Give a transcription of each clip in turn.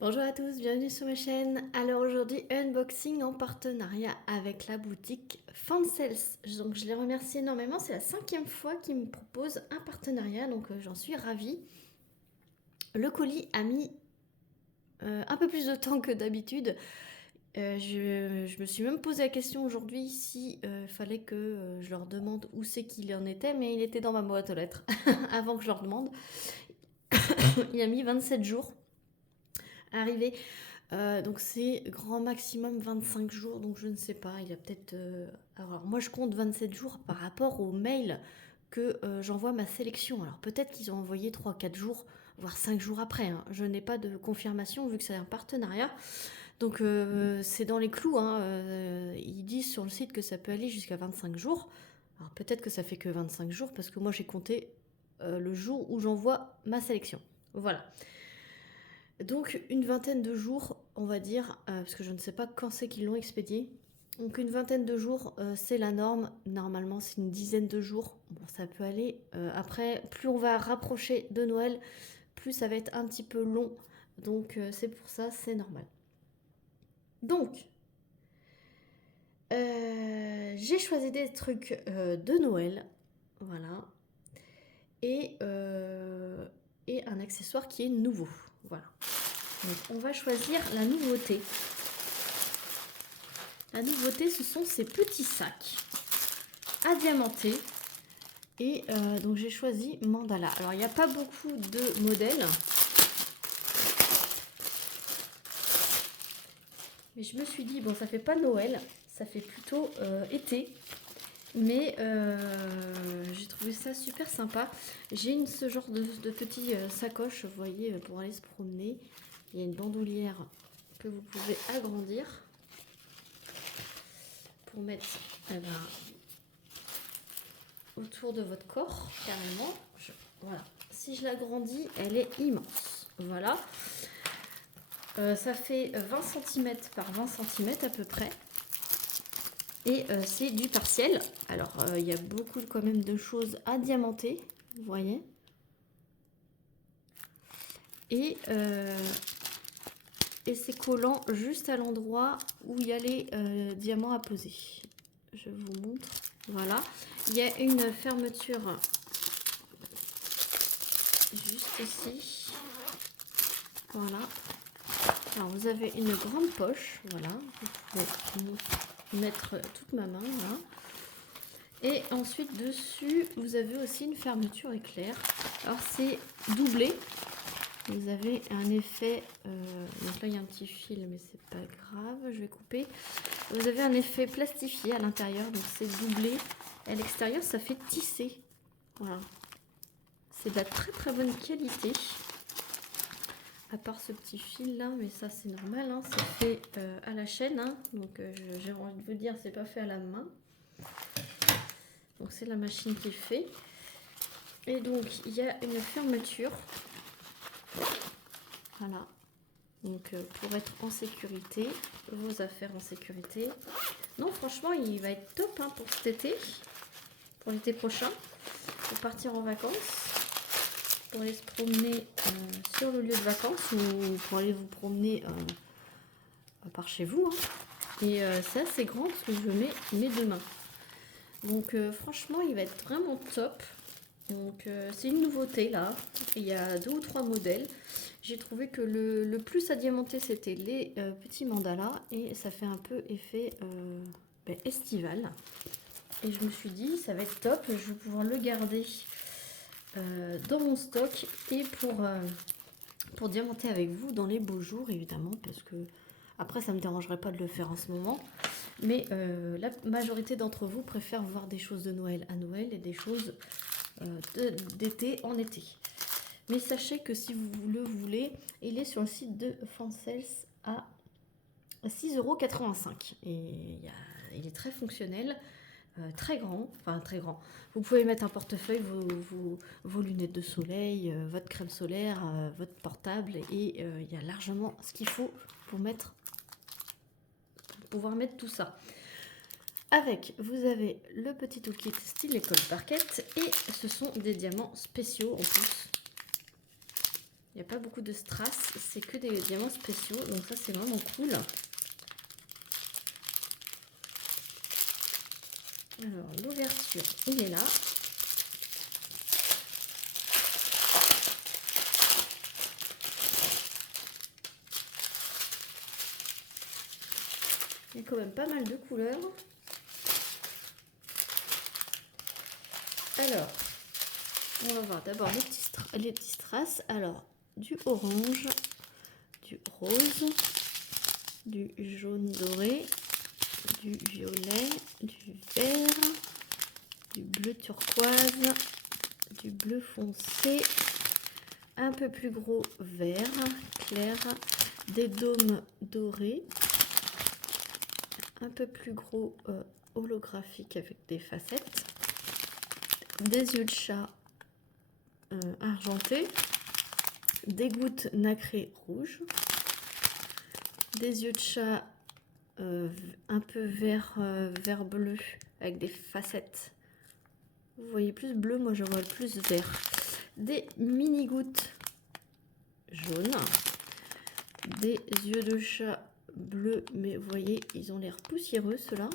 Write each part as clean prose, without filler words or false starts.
Bonjour à tous, bienvenue sur ma chaîne. Alors aujourd'hui, unboxing en partenariat avec la boutique Fansels. Donc je les remercie énormément, c'est la 5e fois qu'ils me proposent un partenariat, donc j'en suis ravie. Le colis a mis un peu plus de temps que d'habitude. Je me suis même posé la question aujourd'hui si fallait que je leur demande où c'est qu'il en était, mais il était dans ma boîte aux lettres avant que je leur demande. Il a mis 27 jours à arriver. Donc c'est grand maximum 25 jours, donc je ne sais pas, il y a peut-être... Alors moi je compte 27 jours par rapport au mail que j'envoie ma sélection. Alors peut-être qu'ils ont envoyé 3-4 jours, voire 5 jours après, hein. Je n'ai pas de confirmation vu que c'est un partenariat. Donc c'est dans les clous, hein. Ils disent sur le site que ça peut aller jusqu'à 25 jours. Alors peut-être que ça fait que 25 jours parce que moi j'ai compté le jour où j'envoie ma sélection. Voilà. Donc une vingtaine de jours, on va dire, parce que je ne sais pas quand c'est qu'ils l'ont expédié. Donc une vingtaine de jours, c'est la norme. Normalement, c'est une dizaine de jours. Bon, ça peut aller. Après, plus on va rapprocher de Noël, plus ça va être un petit peu long. Donc c'est pour ça, c'est normal. Donc, j'ai choisi des trucs de Noël. Voilà. Et un accessoire qui est nouveau. Voilà. Donc on va choisir la nouveauté. La nouveauté, ce sont ces petits sacs adiamantés. Et donc j'ai choisi Mandala. Alors il n'y a pas beaucoup de modèles. Mais je me suis dit, bon ça fait pas Noël, ça fait plutôt été. Mais j'ai trouvé ça super sympa. J'ai ce genre de petits sacoches, vous voyez, pour aller se promener. Il y a une bandoulière que vous pouvez agrandir. Pour mettre autour de votre corps, carrément. Voilà. Si je l'agrandis, elle est immense. Voilà. Ça fait 20 cm par 20 cm à peu près. Et c'est du partiel. Alors, il y a beaucoup quand même de choses à diamanter. Vous voyez. Et c'est collant juste à l'endroit où il y a les diamants à poser. Je vous montre. Voilà. Il y a une fermeture juste ici. Voilà. Alors vous avez une grande poche. Voilà. Vous pouvez mettre toute ma main. Voilà. Et ensuite dessus, vous avez aussi une fermeture éclair. Alors c'est doublé. Vous avez un effet. Donc là il y a un petit fil, mais c'est pas grave. Je vais couper. Vous avez un effet plastifié à l'intérieur. Donc c'est doublé. À l'extérieur, ça fait tisser. Voilà. C'est de la très très bonne qualité. À part ce petit fil là, mais ça c'est normal, hein, c'est fait à la chaîne. Hein, donc j'ai envie de vous dire, c'est pas fait à la main. Donc c'est la machine qui fait. Et donc il y a une fermeture. Voilà. Donc pour être en sécurité, vos affaires en sécurité. Non, franchement, il va être top, hein, pour cet été, pour l'été prochain, pour partir en vacances. Pour aller se promener sur le lieu de vacances ou pour aller vous promener par chez vous. Hein. Et c'est assez grand parce que je mets mes deux mains. Donc franchement, il va être vraiment top. Donc c'est une nouveauté là. Il y a 2 ou 3 modèles. J'ai trouvé que le plus à diamanter, c'était les petits mandalas. Et ça fait un peu effet estival. Et je me suis dit, ça va être top. Je vais pouvoir le garder dans mon stock et pour diamanter avec vous dans les beaux jours évidemment, parce que après ça me dérangerait pas de le faire en ce moment, mais la majorité d'entre vous préfèrent voir des choses de Noël à Noël et des choses d'été en été. Mais sachez que si vous le voulez, il est sur le site de Fansels à 6,85 € et il est très fonctionnel. Très grand, enfin très grand. Vous pouvez mettre un portefeuille, vos lunettes de soleil, votre crème solaire, votre portable, et il y a largement ce qu'il faut pour pouvoir mettre tout ça. Avec, vous avez le petit toolkit style école parquet et ce sont des diamants spéciaux en plus. Il n'y a pas beaucoup de strass, c'est que des diamants spéciaux, donc ça c'est vraiment cool. Alors l'ouverture, il est là. Il y a quand même pas mal de couleurs. Alors, on va voir d'abord les petits strass. Alors, du orange, du rose, du jaune doré, du violet, du vert, du bleu turquoise, du bleu foncé, un peu plus gros vert clair, des dômes dorés, un peu plus gros holographique avec des facettes, des yeux de chat argentés, des gouttes nacrées rouges, des yeux de chat un peu vert bleu avec des facettes. Vous voyez plus bleu, moi je vois le plus vert. Des mini gouttes jaunes, des yeux de chat bleus, mais vous voyez ils ont l'air poussiéreux ceux-là,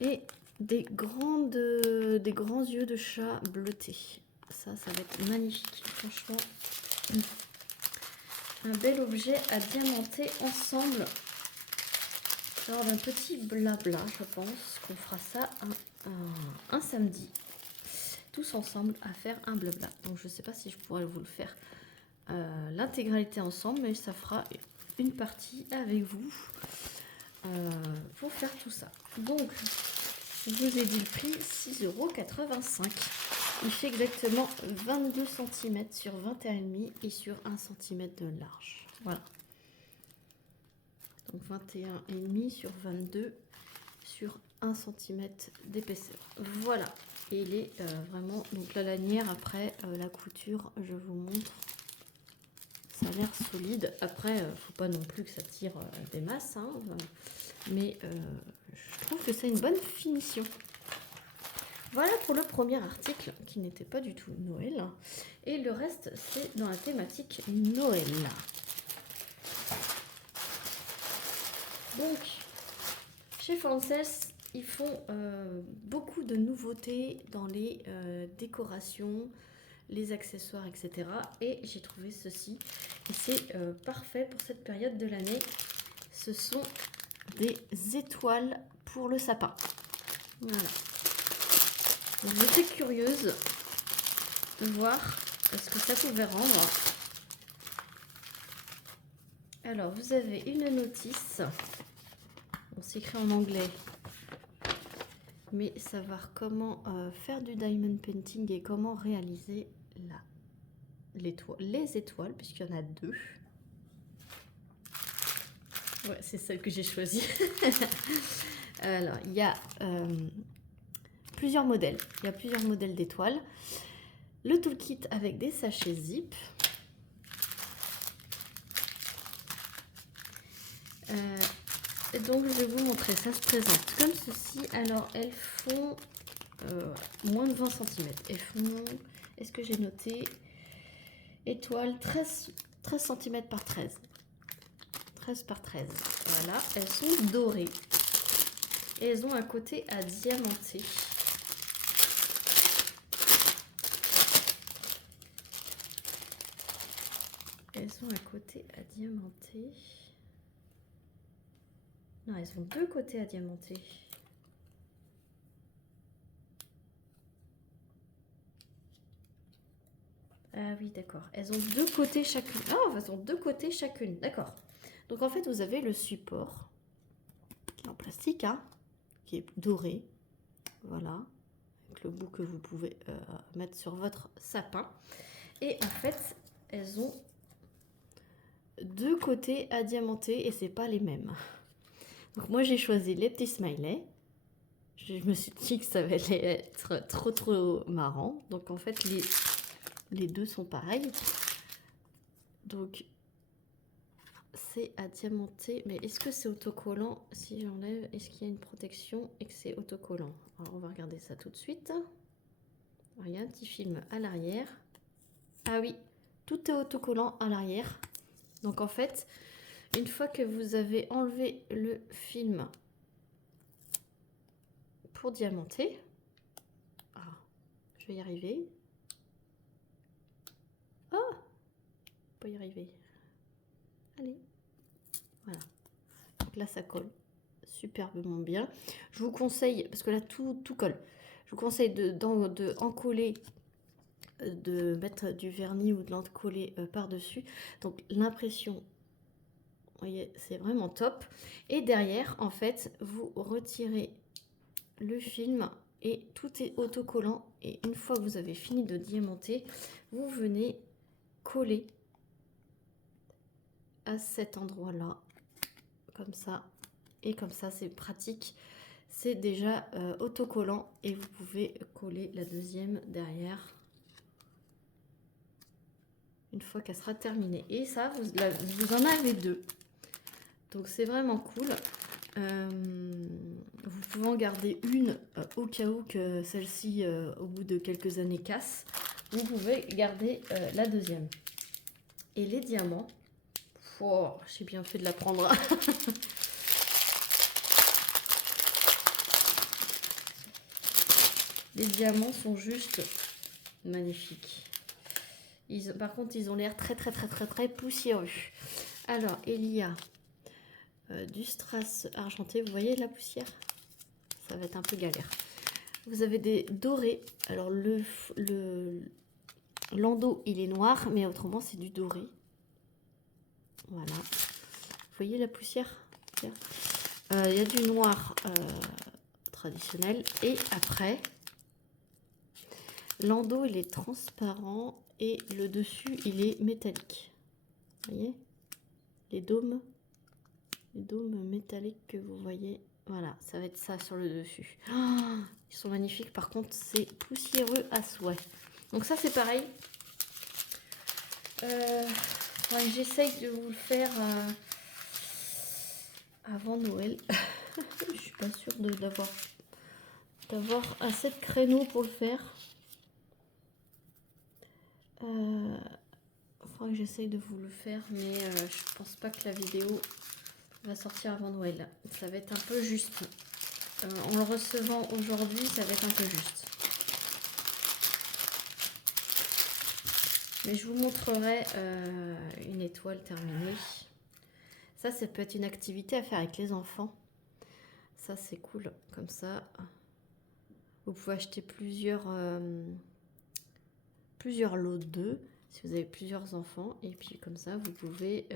et des grands yeux de chat bleutés. Ça va être magnifique, franchement. Un bel objet à diamanter ensemble lors d'un petit blabla. Je pense qu'on fera ça un samedi, tous ensemble, à faire un blabla. Donc je ne sais pas si je pourrais vous le faire l'intégralité ensemble, mais ça fera une partie avec vous pour faire tout ça. Donc je vous ai dit le prix, 6,85 €. Il fait exactement 22 cm sur 21,5 et sur 1 cm de large. Voilà. Donc 21,5 sur 22 sur 1 cm d'épaisseur. Voilà. Et il est vraiment... Donc la lanière, après, la couture, je vous montre. Ça a l'air solide. Après, faut pas non plus que ça tire des masses. Hein, mais je trouve que c'est une bonne finition. Voilà pour le premier article qui n'était pas du tout Noël. Et le reste, c'est dans la thématique Noël. Donc, chez Fancels, ils font beaucoup de nouveautés dans les décorations, les accessoires, etc. Et j'ai trouvé ceci. Et c'est parfait pour cette période de l'année. Ce sont des étoiles pour le sapin. Voilà. Donc, j'étais curieuse de voir ce que ça pouvait rendre. Alors, vous avez une notice. On s'écrit en anglais. Mais savoir comment faire du diamond painting et comment réaliser les étoiles, puisqu'il y en a deux. Ouais, c'est celle que j'ai choisie. Alors, il y a plusieurs modèles. Il y a plusieurs modèles d'étoiles. Le toolkit avec des sachets zip. Donc, je vais vous montrer. Ça se présente comme ceci. Alors, elles font moins de 20 cm. Elles font... Est-ce que j'ai noté? Étoiles 13 cm par 13. 13 par 13. Voilà, elles sont dorées. Et elles ont un côté à diamanter. Elles ont un côté à diamanter. Non, elles ont deux côtés à diamanter. Ah oui, d'accord. Elles ont deux côtés chacune. Ah, elles ont deux côtés chacune. D'accord. Donc en fait, vous avez le support qui est en plastique, hein, qui est doré. Voilà. Avec le bout que vous pouvez mettre sur votre sapin. Et en fait, elles ont deux côtés à diamanter et c'est pas les mêmes. Donc moi, j'ai choisi les petits smileys. Je me suis dit que ça allait être trop marrant. Donc en fait, les deux sont pareils. Donc c'est à diamanter. Mais est-ce que c'est autocollant? Si j'enlève, est-ce qu'il y a une protection et que c'est autocollant? Alors on va regarder ça tout de suite. Alors, il y a un petit film à l'arrière. Ah oui, tout est autocollant à l'arrière. Donc en fait, une fois que vous avez enlevé le film pour diamanter, je vais y arriver. Oh, pas y arriver. Allez, voilà. Donc là, ça colle superbement bien. Je vous conseille, parce que là, tout colle. Je vous conseille de encoller, de mettre du vernis ou de l'encoller par-dessus. Donc l'impression, vous voyez, c'est vraiment top. Et derrière, en fait, vous retirez le film et tout est autocollant. Et une fois que vous avez fini de diamanter, vous venez coller à cet endroit-là, comme ça. Et comme ça, c'est pratique. C'est déjà autocollant et vous pouvez coller la deuxième derrière une fois qu'elle sera terminée. Et ça, vous en avez deux. Donc c'est vraiment cool. Vous pouvez en garder une au cas où que celle-ci, au bout de quelques années, casse. Vous pouvez garder la deuxième. Et les diamants, oh, j'ai bien fait de la prendre. Les diamants sont juste magnifiques. Par contre, ils ont l'air très poussiéreux. Alors, il y a du strass argenté. Vous voyez la poussière? Ça va être un peu galère. Vous avez des dorés. Alors, l'endos, il est noir, mais autrement, c'est du doré. Voilà. Vous voyez la poussière? Il y a du noir traditionnel. Et après, l'endos, il est transparent et le dessus, il est métallique. Vous voyez les dômes métalliques que vous voyez. Voilà, ça va être ça sur le dessus. Oh, ils sont magnifiques. Par contre, c'est poussiéreux à souhait. Donc ça, c'est pareil. J'essaye de vous le faire avant Noël. Je suis pas sûre d'avoir assez de créneaux pour le faire. Faudra que j'essaye de vous le faire, mais je pense pas que la vidéo va sortir avant Noël. Ça va être un peu juste. En le recevant aujourd'hui, ça va être un peu juste. Mais je vous montrerai une étoile terminée. Ça peut être une activité à faire avec les enfants. Ça, c'est cool. Comme ça, vous pouvez acheter plusieurs lots de 2 si vous avez plusieurs enfants. Et puis comme ça, vous pouvez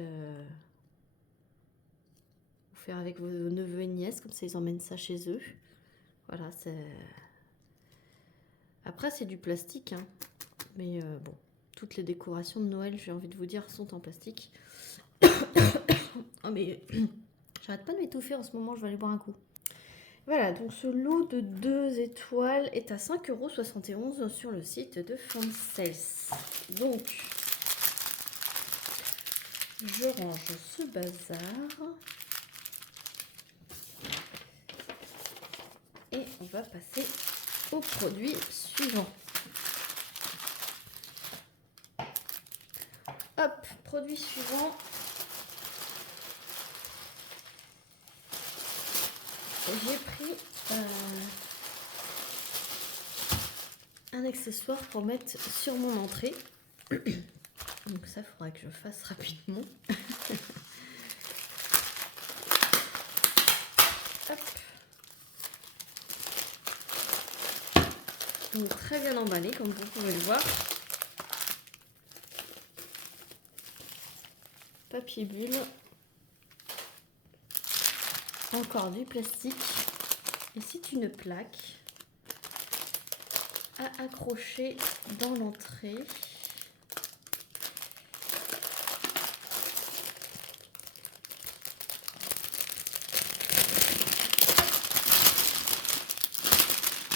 vous faire avec vos neveux et nièces. Comme ça, ils emmènent ça chez eux. Voilà, après, c'est du plastique, hein. Mais bon, toutes les décorations de Noël, j'ai envie de vous dire, sont en plastique. Oh, mais j'arrête pas de m'étouffer en ce moment, je vais aller boire un coup. Voilà, donc ce lot de 2 étoiles est à 5,71 € sur le site de Fansels. Donc, je range ce bazar. Et on va passer au produit suivant. Hop, produit suivant. J'ai pris un accessoire pour mettre sur mon entrée. Donc ça, il faudra que je fasse rapidement. Hop. Donc très bien emballé, comme vous pouvez le voir. Papier bulle. Encore du plastique. Et c'est une plaque à accrocher dans l'entrée.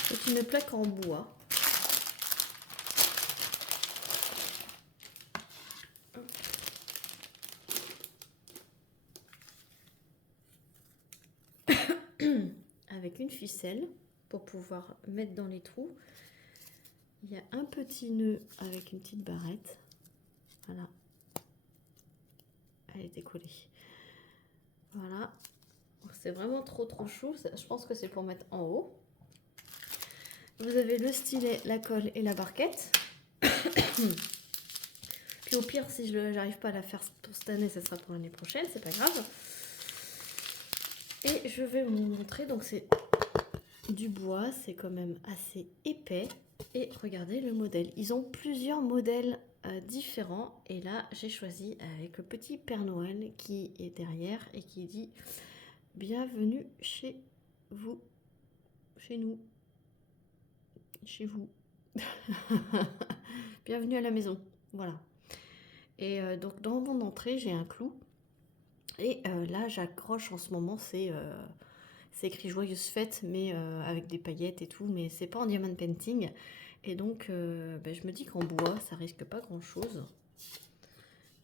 C'est une plaque en bois. Avec une ficelle pour pouvoir mettre dans les trous. Il y a un petit nœud avec une petite barrette. Voilà. Elle est décollée. Voilà. C'est vraiment trop chou. Je pense que c'est pour mettre en haut. Vous avez le stylet, la colle et la barquette. Puis au pire, si je n'arrive pas à la faire pour cette année, ça sera pour l'année prochaine, c'est pas grave. Et je vais vous montrer, donc c'est du bois, c'est quand même assez épais. Et regardez le modèle. Ils ont plusieurs modèles différents. Et là, j'ai choisi avec le petit Père Noël qui est derrière et qui dit « Bienvenue chez vous, chez nous, chez vous. Bienvenue à la maison. » Voilà. Et donc dans mon entrée, j'ai un clou. Et là, j'accroche en ce moment, c'est écrit Joyeuse Fête, mais avec des paillettes et tout, mais c'est pas en diamond painting. Et donc, je me dis qu'en bois, ça risque pas grand-chose.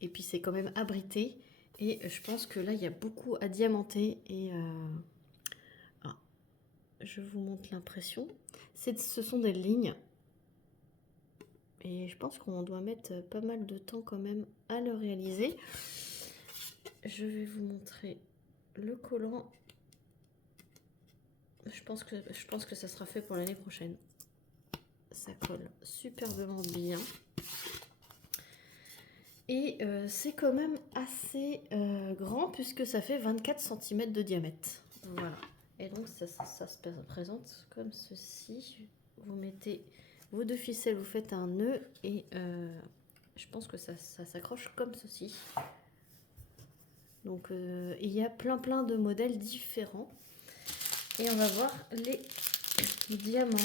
Et puis, c'est quand même abrité. Et je pense que là, il y a beaucoup à diamanter. Et je vous montre l'impression. Ce sont des lignes. Et je pense qu'on doit mettre pas mal de temps quand même à le réaliser. Je vais vous montrer le collant. Je pense que ça sera fait pour l'année prochaine. Ça colle superbement bien. Et c'est quand même assez grand puisque ça fait 24 cm de diamètre. Voilà. Et donc ça se présente comme ceci. Vous mettez vos 2 ficelles, vous faites un nœud et je pense que ça s'accroche comme ceci. Donc il y a plein de modèles différents. Et on va voir les diamants.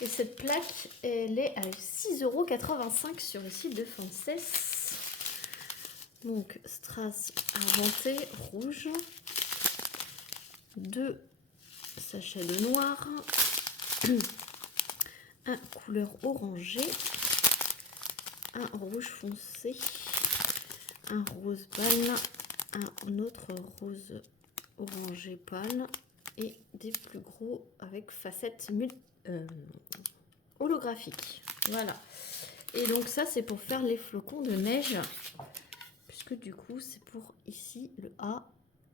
Et cette plaque, elle est à 6,85 € sur le site de Fancels. Donc strass argenté rouge, 2 sachets de noir, un couleur orangée, un rouge foncé, un rose pâle, un autre rose orangé pâle et des plus gros avec facettes holographiques. Voilà. Et donc ça, c'est pour faire les flocons de neige, puisque du coup, c'est pour ici le A,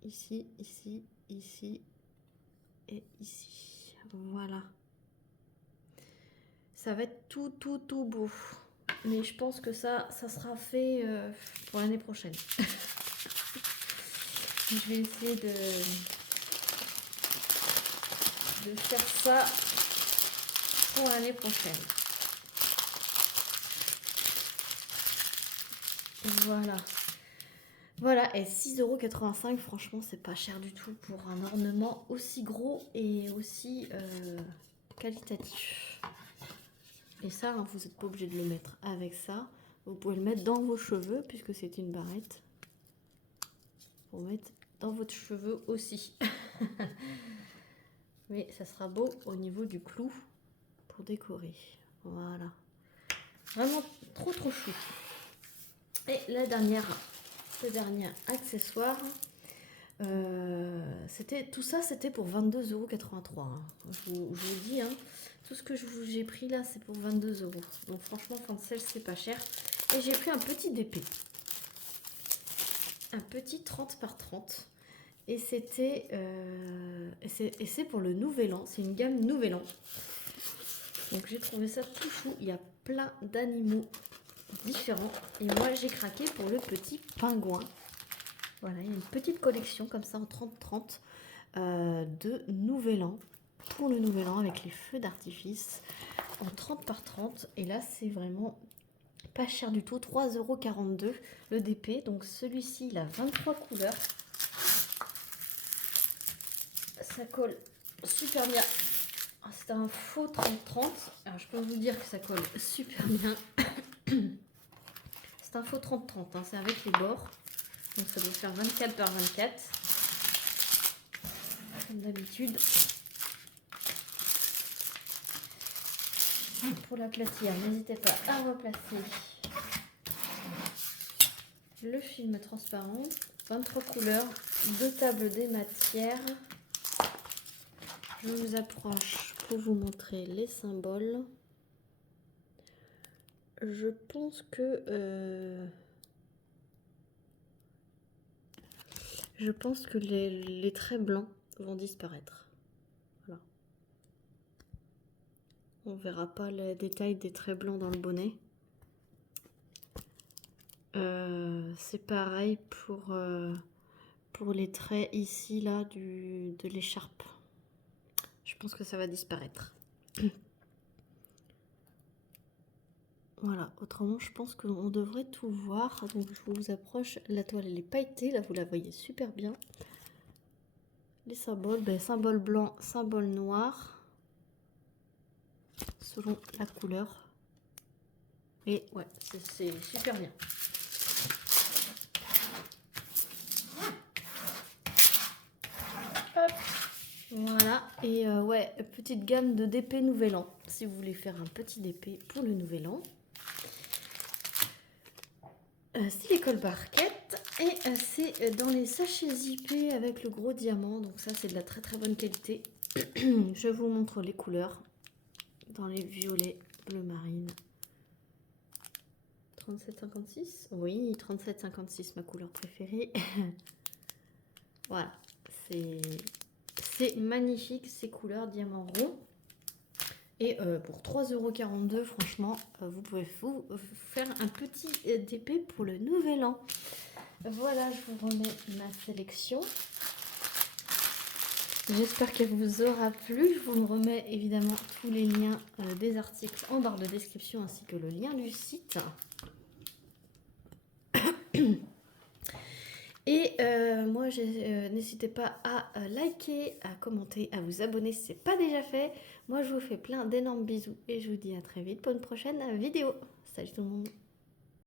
ici, ici, ici et ici. Voilà. Ça va être tout beau. Mais je pense que ça sera fait pour l'année prochaine. Je vais essayer de faire ça pour l'année prochaine. Voilà, et 6,85 €, franchement, c'est pas cher du tout pour un ornement aussi gros et aussi qualitatif. Et ça, hein, vous n'êtes pas obligé de le mettre avec ça. Vous pouvez le mettre dans vos cheveux, puisque c'est une barrette. Pour mettre dans votre cheveux aussi. Mais ça sera beau au niveau du clou pour décorer. Voilà. Vraiment trop chou. Et le dernier accessoire, tout ça c'était pour 22,83 €. Hein. Je vous dis, hein, tout ce que j'ai pris là c'est pour 22 €. Donc franchement, Fancels c'est pas cher. Et j'ai pris un petit DP. Un petit 30 par 30. Et c'était et c'est pour le Nouvel An. C'est une gamme Nouvel An. Donc j'ai trouvé ça tout chou. Il y a plein d'animaux différents. Et moi j'ai craqué pour le petit pingouin. Voilà, il y a une petite collection comme ça en 30-30 de Nouvel An. Pour le Nouvel An avec les feux d'artifice en 30 par 30. Et là c'est vraiment pas cher du tout. 3,42 € le DP. Donc celui-ci il a 23 couleurs. Ça colle super bien. C'est un faux 30-30. Alors je peux vous dire que ça colle super bien. C'est un faux 30-30. Hein. C'est avec les bords. Donc ça doit faire 24 par 24. Comme d'habitude. Pour l'aplatir, n'hésitez pas à replacer le film transparent. 23 couleurs. 2 tables des matières. Je vous approche pour vous montrer les symboles. je pense que les traits blancs vont disparaître. Voilà. On verra pas les détails des traits blancs dans le bonnet. C'est pareil pour les traits ici là de l'écharpe. Je pense que ça va disparaître. Voilà, autrement je pense qu'on devrait tout voir. Donc je vous approche, la toile elle est pailletée, là vous la voyez super bien. Les symboles, ben, symbole blanc, symbole noir, selon la couleur. Et ouais, c'est super bien. Hop. Voilà, et ouais, petite gamme de DP Nouvel An, si vous voulez faire un petit DP pour le Nouvel An. C'est l'école Barquette, et c'est dans les sachets zippés avec le gros diamant, donc ça c'est de la très très bonne qualité. Je vous montre les couleurs, dans les violets, bleu marine. 37,56 ? Oui, 37,56, ma couleur préférée. Voilà, c'est magnifique ces couleurs diamant rond. Et pour 3,42 €, franchement, vous pouvez vous faire un petit DP pour le nouvel an. Voilà, je vous remets ma sélection. J'espère qu'elle vous aura plu. Je vous remets évidemment tous les liens des articles en barre de description ainsi que le lien du site. Et moi, n'hésitez pas à liker, à commenter, à vous abonner si ce n'est pas déjà fait. Moi, je vous fais plein d'énormes bisous et je vous dis à très vite pour une prochaine vidéo. Salut tout le monde!